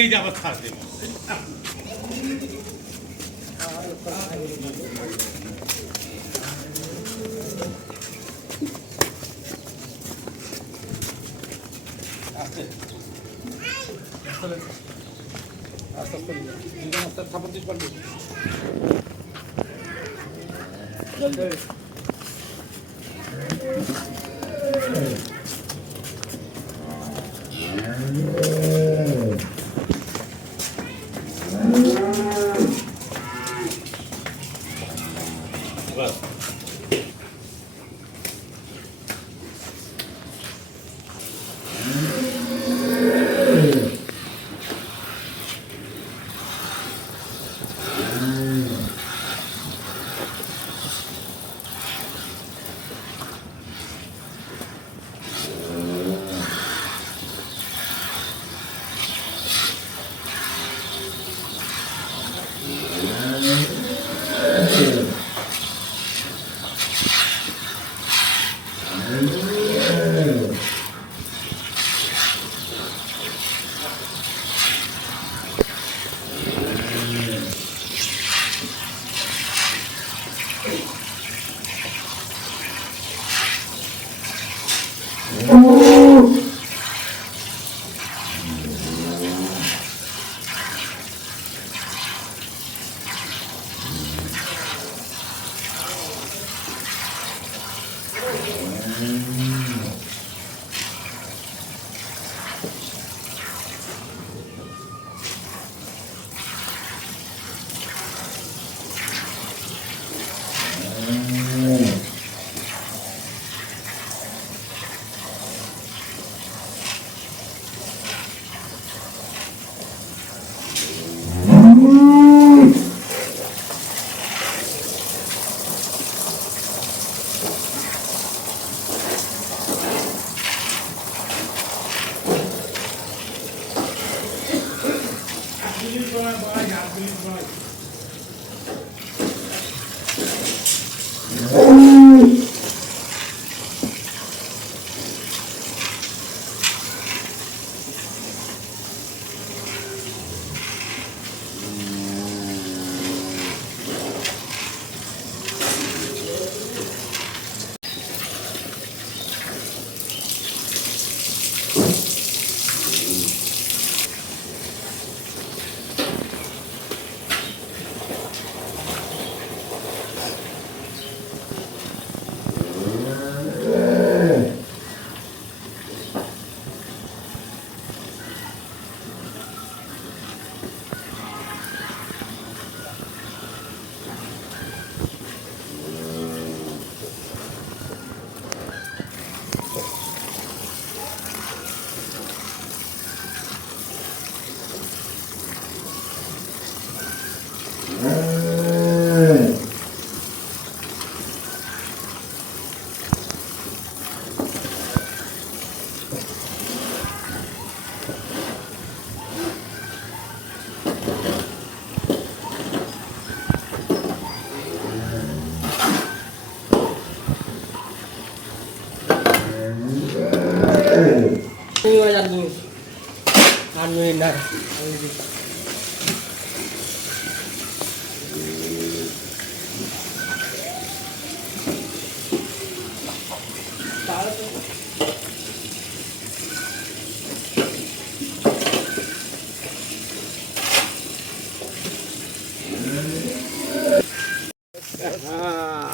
এই যে আবার ছাড় দেব আস্তে আস্তে খাবার দিতে পারবি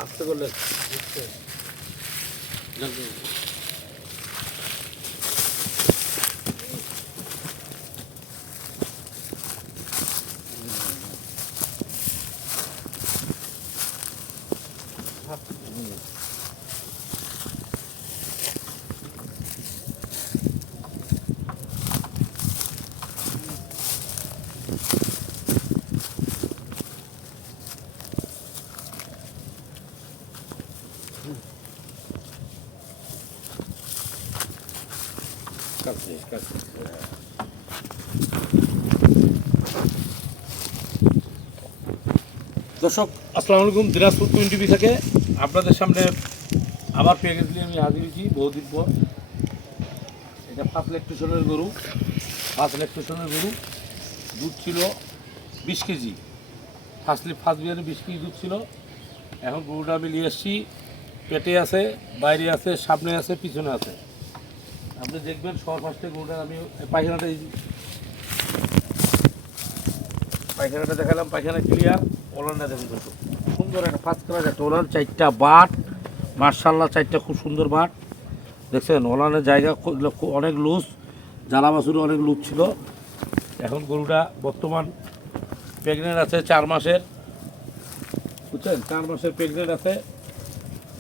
আস্তে করলে দর্শক আসসালামু আলাইকুম। দিনাজপুর টুইন টিভি থেকে আপনাদের সামনে আবার পেয়ে গেছি আমি হাজির হয়েছি বহুদিন পর। এটা 5 লাখ টিউশনের গরু। ফার্স্ট ল্যাকটেশনের গরু, দুধ ছিল 20 কেজি, ফার্স্ট বিয়ারে 20 কেজি দুধ ছিল। এখন গরুটা আমি নিয়ে এসেছি, পেটে আছে, বাইরে আছে, সামনে আছে, পিছনে আছে। আপনি দেখবেন সবার ফার্স্টে গরুটা আমি পায়খানাটা দেখালাম, পায়খানা ক্লিয়ার। ওলানটা দেখুন কত সুন্দর, একটা ফার্স্ট ক্লাস একটা ওলান, 4টা বাট, মার্শাল্লাহ 4টা খুব সুন্দর বাট। দেখছেন ওলানের জায়গা অনেক লুজ, জ্বালা বাছুরে অনেক লুজ ছিল। এখন গরুটা বর্তমান প্রেগনেন্ট আছে 4 মাসের, বুঝছেন, 4 মাসের প্রেগনেন্ট আছে,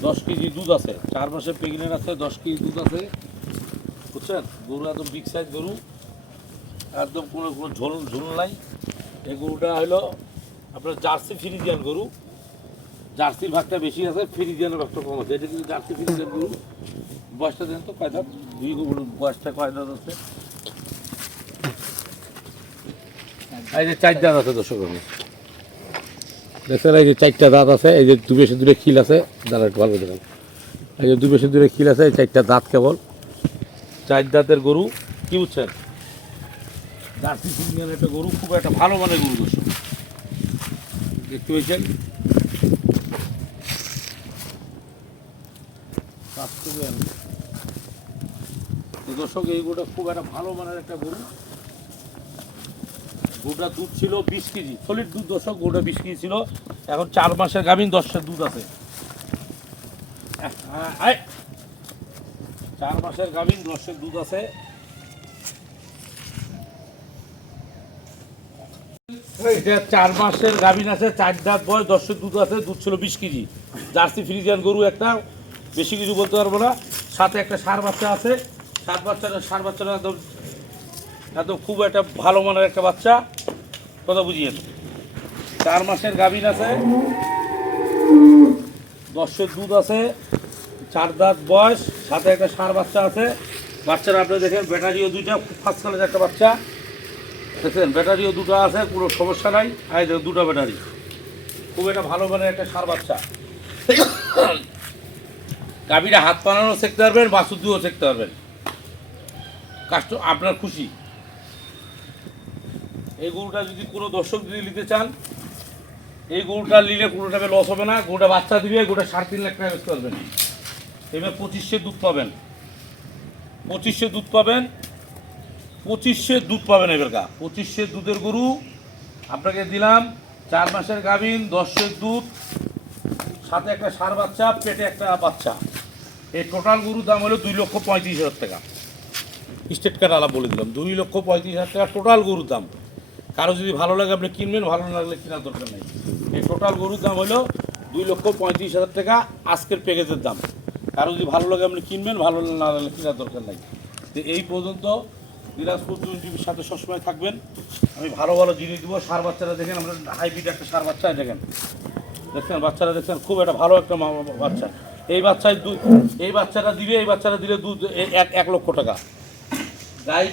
10 কেজি দুধ আছে। 4 মাসের প্রেগনেন্ট আছে, 10 কেজি দুধ আছে, বুঝছেন। গরু একদম বিগ সাইজ গরু, একদম কোনো ঝোল নাই। এই গরুটা হলো আপনার জার্সি ফ্রিজিয়ান গরু, জার্সির ভাগটা বেশি আছে, ফ্রিজিয়ানের ভাগটা কম আছে। এটা কিন্তু জার্সি ফ্রিজিয়ান গরু। বয়সটা দেন তো কয় দাঁত, দুই গরুর বয়সটা কয় দাঁত আছে? এই যে 4 দাঁত আছে দর্শক, দেখছেন, এই যে 4টা দাঁত আছে, এই যে দূরে খিল আছে, দাঁড়া একটু ভালো দেখেন, এই যে দূরে খিল আছে, এই 4টা দাঁত কেবল, 4 দাঁতের গরু, কি বুঝছেন, জার্সি ফ্রিজিয়ান একটা গরু, খুব একটা ভালো মানের গরু দর্শক, দেখতে পেয়েছেন। দর্শক এই গরুটা খুব একটা ভালো মানের একটা গরু। গরুটার দুধ ছিল 20 কেজি, সলিড দুধ দর্শক, গরুটা 20 কেজি ছিল। এখন 4 মাসের গাভীন, 10 দুধ আছে। 4 মাসের গাভীন, 10 দুধ আছে। এটা 4 মাসের গাভীন আছে, 4 দাঁত বয়স, 10 দুধ আছে, দুধ ছিল 20 কেজি। জার্সি ফ্রিজিয়ান গরু একটা, বেশি কিছু বলতে পারবো না। সাথে একটা ষাঁড় বাচ্চা আছে, ষাঁড় বাচ্চাটা একদম একদম খুব একটা ভালো মানের একটা বাচ্চা, কথা বুঝিয়েন। 4 মাসের গাভীন আছে, 10 দুধ আছে, 4 দাঁত বয়স, সাথে একটা ষাঁড় বাচ্চা আছে। বাচ্চারা আপনি দেখেন, ব্যাটারিও 2টা, খুব ফার্স্ট ক্লাস একটা বাচ্চা, দেখছেন, ব্যাটারিও 2টা আছে, কোনো সমস্যা নাই। আর এই 2টা ব্যাটারি, খুব একটা ভালো মানের একটা ষাঁড় বাচ্চা। গাভীরা হাত পানানো শিখতে পারবেন, বাছুর দিয়েও শিখতে পারবেন, আপনার খুশি। এই গরুটা যদি কোনো দর্শক যদি নিতে চান, এই গরুটা নিলে কোনো টাকা লস হবে না। গরুটা বাচ্চা দিবে, গরুটা 3.5 লাখ টাকা বেচতে পারবেন। এবার 2500 দুধ পাবেন, 2500 দুধ পাবেন, 2500 দুধ পাবেন। এবার 2500 দুধের গরু আপনাকে দিলাম। 4 মাসের গাভীন, 10 দুধ, সাথে একটা ষাঁড় বাচ্চা, পেটে একটা বাচ্চা। এই টোটাল গরুর দাম হলো 2,35,000 টাকা। স্টেট কার্ড আলাপ বলে দিলাম, 2,35,000 টাকা টোটাল গরুর দাম। কারো যদি ভালো লাগে আপনি কিনবেন, ভালো না লাগলে কেনার দরকার নেই। এই টোটাল গরুর দাম হলো 2,35,000 টাকা, আজকের প্যাকেজের দাম। কারো যদি ভালো লাগে আপনি কিনবেন, ভালো না লাগলে কেনার দরকার নেই। তো এই পর্যন্ত দিনাজপুর টিভির সাথে সবসময় থাকবেন, আমি ভালো ভালো জিনিস দেবো। ষাঁড় বাচ্চারা দেখেন, আমরা হাইব্রিড একটা ষাঁড় বাচ্চা দেখেন, দেখছেন বাচ্চারা, দেখছেন খুব একটা ভালো একটা বাচ্চা। এই বাচ্চাটা দিবে, এই বাচ্চাটা দিলে দুধ 1 লক্ষ টাকা। গাই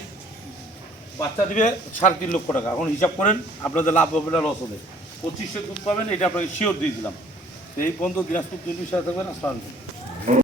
বাচ্চা দিবে 3.5 লক্ষ টাকা। এখন হিসাব করেন আপনাদের লাভ হবে না লস হবে। 2500 দুধ পাবেন, এটা আপনাকে শিওর দিয়ে দিলাম। এই পর্যন্ত দিনাজপুর টিভির সাথে থাকবেন। আসসালামু আলাইকুম।